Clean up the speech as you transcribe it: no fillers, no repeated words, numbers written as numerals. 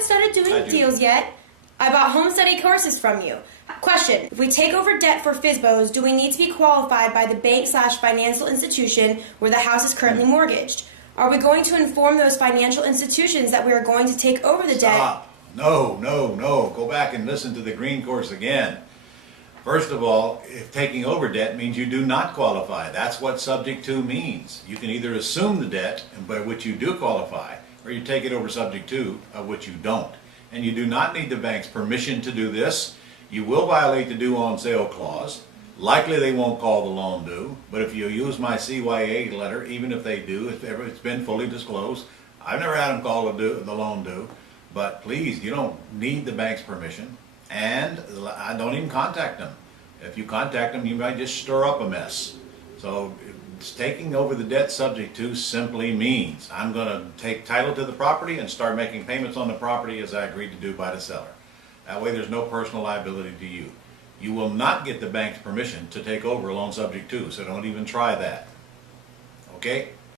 haven't started doing deals yet. I bought home study courses from you. Question, if we take over debt for FSBOs, do we need to be qualified by the bank/financial institution where the house is currently mortgaged? Are we going to inform those financial institutions that we are going to take over the debt? Stop. No. Go back and listen to the green course again. First of all, if taking over debt means you do not qualify, that's what subject to means. You can either assume the debt, by which you do qualify, or you take it over subject to, of which you don't. And you do not need the bank's permission to do this. You will violate the due on sale clause. Likely they won't call the loan due, but if you use my CYA letter, even if they do, if ever it's been fully disclosed, I've never had them call the loan due, but please, you don't need the bank's permission, and I don't even contact them. If you contact them, you might just stir up a mess. So taking over the debt subject to simply means I'm going to take title to the property and start making payments on the property as I agreed to do by the seller. That way there's no personal liability to you. You will not get the bank's permission to take over a loan subject to, so don't even try that. Okay?